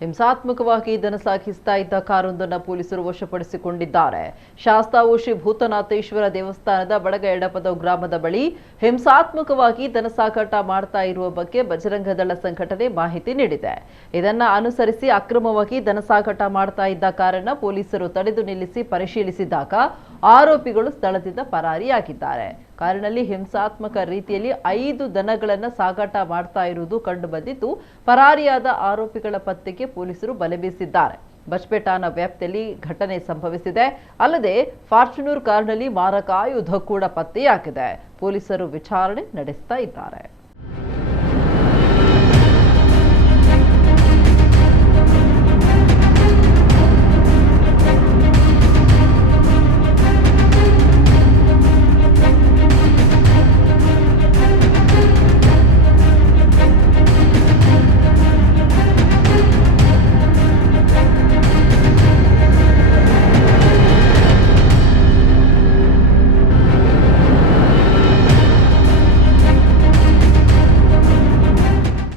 ಹಿಂಸಾತ್ಮಕವಾಗಿ ದನ ಸಾಗಿಸ್ತಾ ಇದ್ದ ಕಾರೊಂದನ್ನು ಪೊಲೀಸರು ವಶಪಡಿಸಿಕೊಂಡಿದ್ದಾರೆ. ಶಾಸ್ತಾವು ಶ್ರೀ ಭೂತನಾಥೇಶ್ವರ ದೇವಸ್ಥಾನದ ಬಡಗ ಎಡಪದ ಗ್ರಾಮದ ಬಳಿ ಹಿಂಸಾತ್ಮಕವಾಗಿ ದನ ಸಾಗಾಟ ಮಾಡ್ತಾ ಇರುವ ಬಗ್ಗೆ ಬಜರಂಗ ದಳ ಸಂಘಟನೆ ಮಾಹಿತಿ ನೀಡಿದೆ. ಇದನ್ನ ಅನುಸರಿಸಿ ಅಕ್ರಮವಾಗಿ ದನ ಸಾಗಾಟ ಮಾಡ್ತಾ ಇದ್ದ ಕಾರನ್ನ ಪೊಲೀಸರು ತಡೆದು ನಿಲ್ಲಿಸಿ ಪರಿಶೀಲಿಸಿದಾಗ ಆರೋಪಿಗಳು ಸ್ಥಳದಿಂದ ಪರಾರಿಯಾಗಿದ್ದಾರೆ. ಕಾರಿನಲ್ಲಿ ಹಿಂಸಾತ್ಮಕ ರೀತಿಯಲ್ಲಿ 5 ದನಗಳನ್ನು ಸಾಗಾಟ ಮಾಡ್ತಾ ಇರುವುದು ಕಂಡುಬಂದಿದ್ದು, ಪರಾರಿಯಾದ ಆರೋಪಿಗಳ ಪತ್ತೆಗೆ ಪೊಲೀಸರು ಬಲೆ ಬೀಸಿದ್ದಾರೆ. ಬಜ್ಪೇಟಾನ ವ್ಯಾಪ್ತಿಯಲ್ಲಿ ಘಟನೆ ಸಂಭವಿಸಿದೆ. ಅಲ್ಲದೆ ಫಾರ್ಚುನರ್ ಕಾರ್ನಲ್ಲಿ ಮಾರಕ ಆಯುಧ ಕೂಡ ಪತ್ತೆಯಾಗಿದೆ. ಪೊಲೀಸರು ವಿಚಾರಣೆ ನಡೆಸ್ತಾ ಇದ್ದಾರೆ.